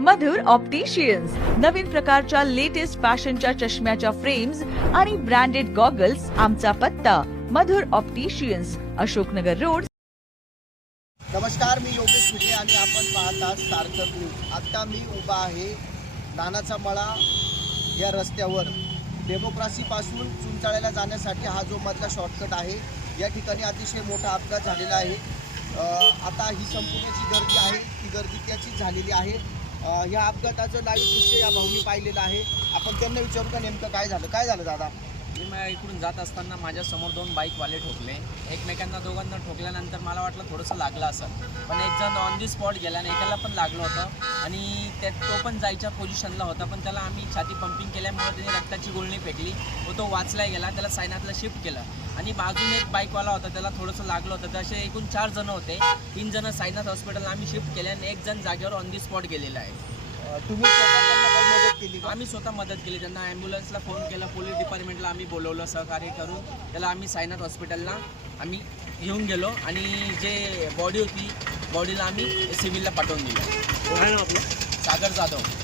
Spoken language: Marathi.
मधुर ऑप्टिशियन्स नवीन प्रकारच्या लेटेस्ट फॅशनच्या चष्म्याच्या फ्रेम्स आणि ब्रँडेड गॉगल्स आमचा पत्ता. Madhur opticians Ashoknagar road. नमस्कार मी योगेश विजय आणि आपण पाहता सार्थक न्यूज आता मी उभा आहे नानाचा मळा या रस्त्यावर. डेमोक्रासीपासून चुंचाळ्याला जाण्यासाठी हा जो मधला शॉर्टकट आहे या ठिकाणी अतिशय मोठा अपघात झालेला आहे. आता ही संपूर्ण जी गर्दी आहे. ती गर्दी त्याचीच झालेली आहे. या अपघाताचं लाईव्ह दृश्य या भाऊनी पाहिलेलं आहे. आपण त्यांना विचारू का नेमकं काय झालं? काय झालं दादा? मी इकडून जात असताना माझ्यासमोर दोन बाईकवाले ठोकले. एकमेकांना दोघांना ठोकल्यानंतर मला वाटलं थोडंसं लागलं असं पण एक जण ऑन दी स्पॉट गेला आणि एकाला पण लागलं होतं. आणि त्यात तो पण जायच्या पोझिशनला होता पण त्याला आम्ही छाती पंपिंग केल्यामुळे त्याने रक्ताची गुळणी फेकली. व तो वाचला गेला त्याला सायनातला शिफ्ट केलं. आणि बाजूने एक बाईकवाला होता त्याला थोडंसं लागलं होतं. तर असे एकूण चार जण होते. तीन जण सायनाथ हॉस्पिटलला आम्ही शिफ्ट केले आणि एक जण जागेवर ऑन दी स्पॉट गेलेला आहे. तुम्ही स्वतः त्यांना काही मदत केली का? आम्ही स्वतः मदत केली. त्यांना ॲम्ब्युलन्सला फोन केला पोलीस डिपार्टमेंटला आम्ही बोलवलं सहकार्य करून. त्याला आम्ही सायनाथ हॉस्पिटलला आम्ही घेऊन गेलो आणि जे बॉडी होती बॉडीला आम्ही सिव्हिलला पाठवून दिलं. काय नाव आपलं? सागर जाधव.